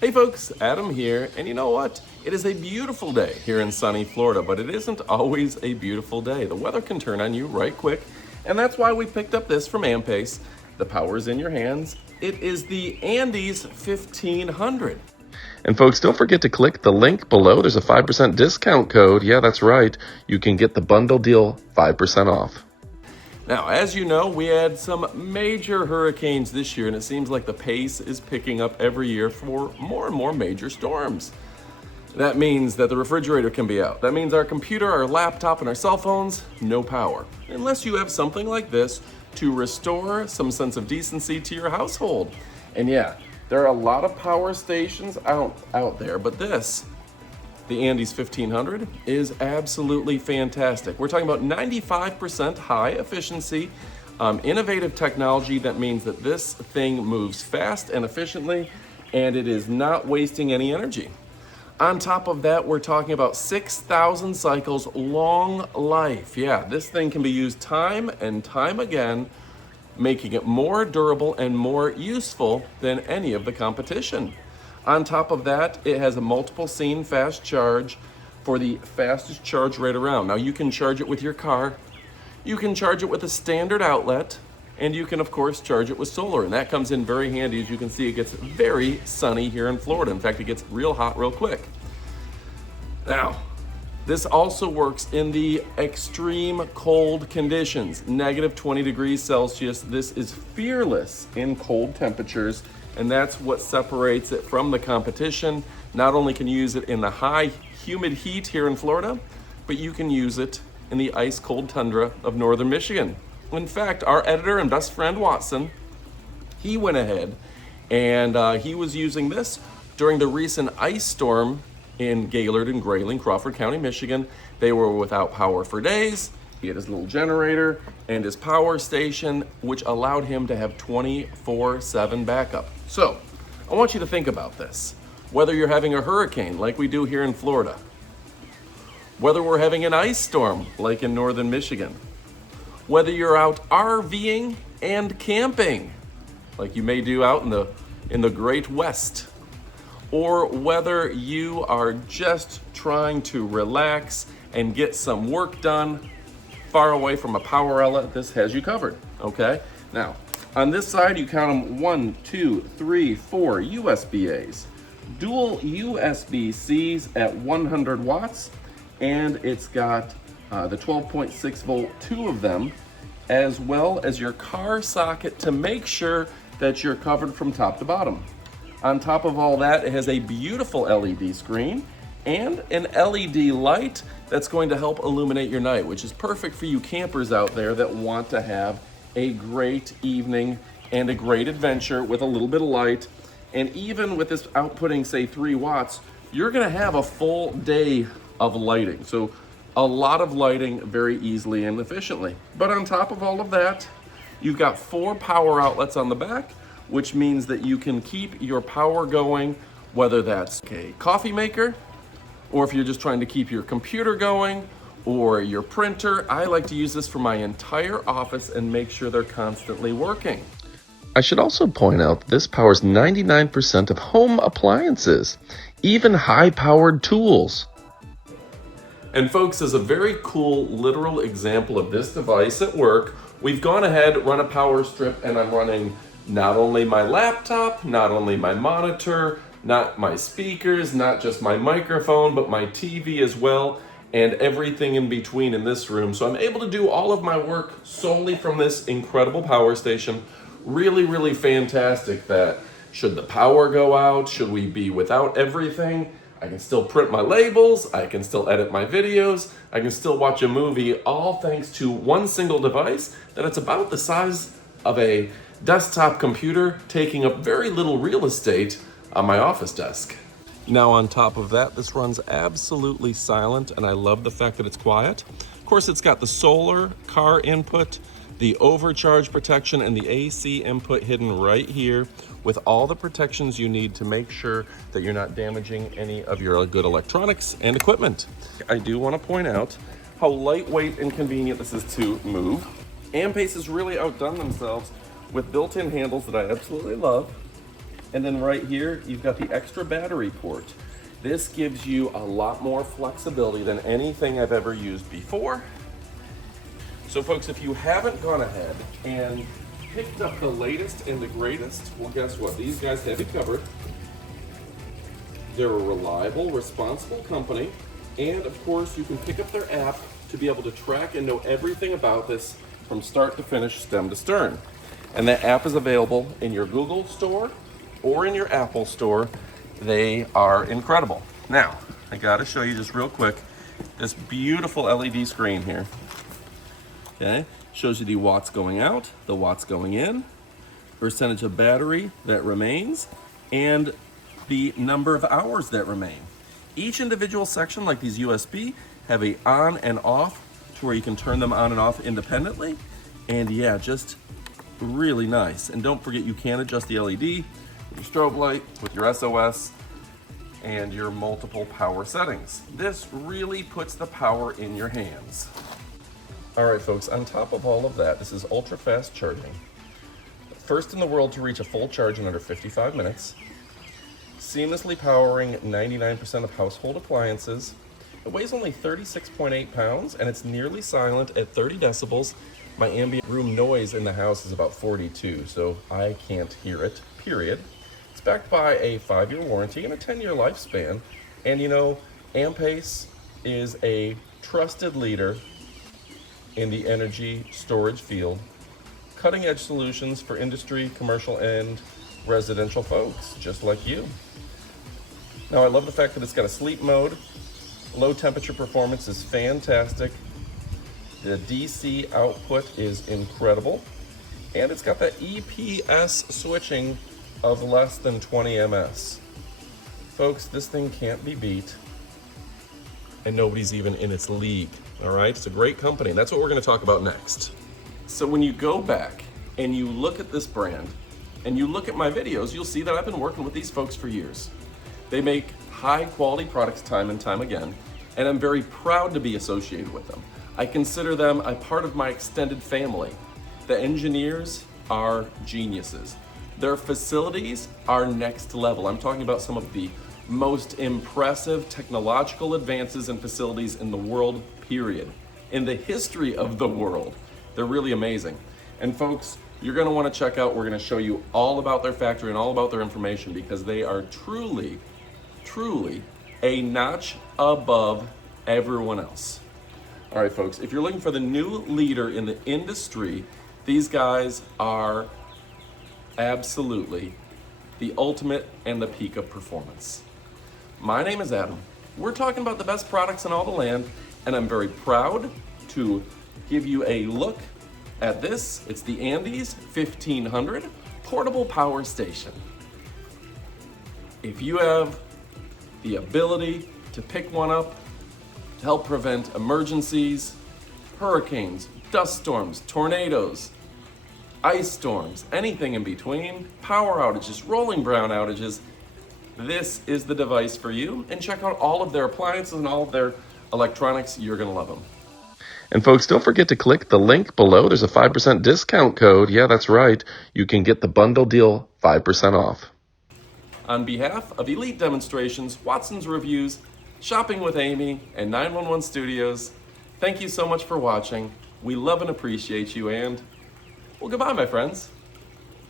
Hey folks, Adam here, and you know what? It is a beautiful day here in sunny Florida, but it isn't always a beautiful day. The weather can turn on you right quick, and that's why we picked up this from Ampace. The power is in your hands. It is the Andes 1500. And folks, don't forget to click the link below. There's a 5% discount code. Yeah, that's right. You can get the bundle deal 5% off. Now, as you know, we had some major hurricanes this year, and it seems like the pace is picking up every year for more and more major storms. That means that the refrigerator can be out. That means our computer, our laptop, and our cell phones, no power. Unless you have something like this to restore some sense of decency to your household. And yeah, there are a lot of power stations out there, but this, the Andes 1500, is absolutely fantastic. We're talking about 95% high efficiency, innovative technology that means that this thing moves fast and efficiently, and it is not wasting any energy. On top of that, we're talking about 6,000 cycles long life. Yeah, this thing can be used time and time again, making it more durable and more useful than any of the competition. On top of that, it has a multiple scene fast charge for the fastest charge rate around. Now you can charge it with your car, you can charge it with a standard outlet, and you can of course charge it with solar, and that comes in very handy. As you can see, it gets very sunny here in Florida. In fact, it gets real hot real quick. Now, this also works in the extreme cold conditions, negative 20 degrees Celsius. This is fearless in cold temperatures, and that's what separates it from the competition. Not only can you use it in the high humid heat here in Florida, but you can use it in the ice cold tundra of northern Michigan. In fact, our editor and best friend Watson, he went ahead and he was using this during the recent ice storm in Gaylord and Grayling, Crawford County, Michigan. They were without power for days. He had his little generator and his power station, which allowed him to have 24/7 backup. So, I want you to think about this. Whether you're having a hurricane like we do here in Florida, whether we're having an ice storm like in northern Michigan, whether you're out RVing and camping like you may do out in the Great West, or whether you are just trying to relax and get some work done far away from a power outlet, this has you covered, okay? Now, on this side, you count them 1, 2, 3, 4 USB-As, dual USB-Cs at 100 watts, and it's got the 12.6 volt, 2 of them, as well as your car socket to make sure that you're covered from top to bottom. On top of all that, it has a beautiful LED screen and an LED light that's going to help illuminate your night, which is perfect for you campers out there that want to have a great evening and a great adventure with a little bit of light. And even with this outputting, say 3 watts, you're gonna have a full day of lighting. So a lot of lighting very easily and efficiently. But on top of all of that, you've got 4 power outlets on the back, which means that you can keep your power going, whether that's a coffee maker, or if you're just trying to keep your computer going, or your printer. I like to use this for my entire office and make sure they're constantly working. I should also point out this powers 99% of home appliances, even high-powered tools. And folks, as a very cool literal example of this device at work, we've gone ahead, run a power strip, and I'm running not only my laptop, not only my monitor, not my speakers, not just my microphone, but my TV as well, and everything in between in this room. So I'm able to do all of my work solely from this incredible power station. Really, really fantastic that should the power go out, should we be without everything, I can still print my labels, I can still edit my videos, I can still watch a movie, all thanks to one single device that it's about the size of a desktop computer, taking up very little real estate on my office desk. Now on top of that, this runs absolutely silent, and I love the fact that it's quiet. Of course, it's got the solar car input, the overcharge protection, and the AC input hidden right here with all the protections you need to make sure that you're not damaging any of your good electronics and equipment. I do want to point out how lightweight and convenient this is to move. Ampace has really outdone themselves with built-in handles that I absolutely love. And then right here, you've got the extra battery port. This gives you a lot more flexibility than anything I've ever used before. So folks, if you haven't gone ahead and picked up the latest and the greatest, well, guess what? These guys have you covered. They're a reliable, responsible company. And of course, you can pick up their app to be able to track and know everything about this from start to finish, stem to stern. And that app is available in your Google store or in your Apple store. They are incredible. Now, I gotta show you just real quick this beautiful LED screen here. Okay, shows you the watts going out, the watts going in, percentage of battery that remains, and the number of hours that remain. Each individual section, like these USB, have a on and off to where you can turn them on and off independently. And yeah, just really nice. And don't forget, you can adjust the LED with your strobe light, with your SOS, and your multiple power settings. This really puts the power in your hands. All right, folks, on top of all of that, this is ultra fast charging. First in the world to reach a full charge in under 55 minutes. Seamlessly powering 99% of household appliances. It weighs only 36.8 pounds and it's nearly silent at 30 decibels. My ambient room noise in the house is about 42, so I can't hear it, period. It's backed by a 5-year warranty and a 10-year lifespan. And you know, Ampace is a trusted leader in the energy storage field. Cutting edge solutions for industry, commercial, and residential folks, just like you. Now, I love the fact that it's got a sleep mode. Low temperature performance is fantastic. The DC output is incredible. And it's got that EPS switching of less than 20 ms. Folks, this thing can't be beat. And nobody's even in its league, all right? It's a great company, and that's what we're gonna talk about next. So when you go back and you look at this brand, and you look at my videos, you'll see that I've been working with these folks for years. They make high quality products time and time again, and I'm very proud to be associated with them. I consider them a part of my extended family. The engineers are geniuses. Their facilities are next level. I'm talking about some of the most impressive technological advances and facilities in the world, period. In the history of the world. They're really amazing. And folks, you're gonna wanna check out, we're gonna show you all about their factory and all about their information because they are truly, truly a notch above everyone else. All right, folks, if you're looking for the new leader in the industry, these guys are absolutely the ultimate and the peak of performance. My name is Adam. We're talking about the best products in all the land, and I'm very proud to give you a look at this. It's the Andes 1500 portable power station. If you have the ability to pick one up to help prevent emergencies, hurricanes, dust storms, tornadoes, ice storms, anything in between, power outages, rolling brown outages, this is the device for you. And check out all of their appliances and all of their electronics. You're gonna love them. And folks, don't forget to click the link below. There's a 5% discount code. Yeah, that's right. You can get the bundle deal 5% off. On behalf of Elite Demonstrations, Watson's Reviews, Shopping with Amy, and 911 Studios, thank you so much for watching. We love and appreciate you, and well, goodbye, my friends.